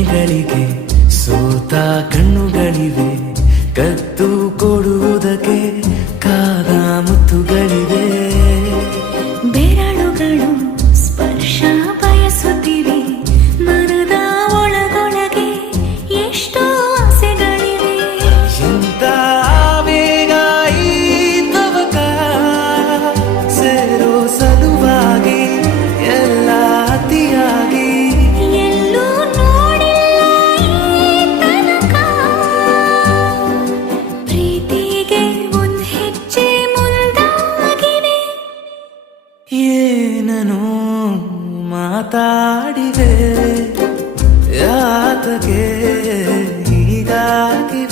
ಕೆನ್ನೆಗಳಿಗೆ ಸೋತ ಕಣ್ಣುಗಳಿವೆ, ಕತ್ತು ಕೊಡುವುದಕ್ಕೆ ಕಾದ ಮುತ್ತುಗಳಿವೆ. ಬೆರಳುಗಳು ಸ್ಪರ್ಶ ಬಯಸುತ್ತಿವೆ, ಮನದ ಒಳಗೊಳಗೆ ಎಷ್ಟೋ ಆಸೆಗಳಿವೆ. ಎಂತ ಆವೇಗ ಈ ತವಕ, ಸೇರೋ ಸಲುವಾಗಿ ಎಲ್ಲ ಅತಿಯಾಗಿ. ಎಲ್ಲೂ ನೋಡಿಲ್ಲ ಈ ತನಕ, ಪ್ರೀತಿಗೆ ಒಂದ್ ಹೆಜ್ಜೆ ಮುಂದಾಗಿವೆ. ಏನನು ಮಾತಾಡಿವೆ, ಯಾತಕ್ಕೆ ಹೀಗಾಗಿವೆ.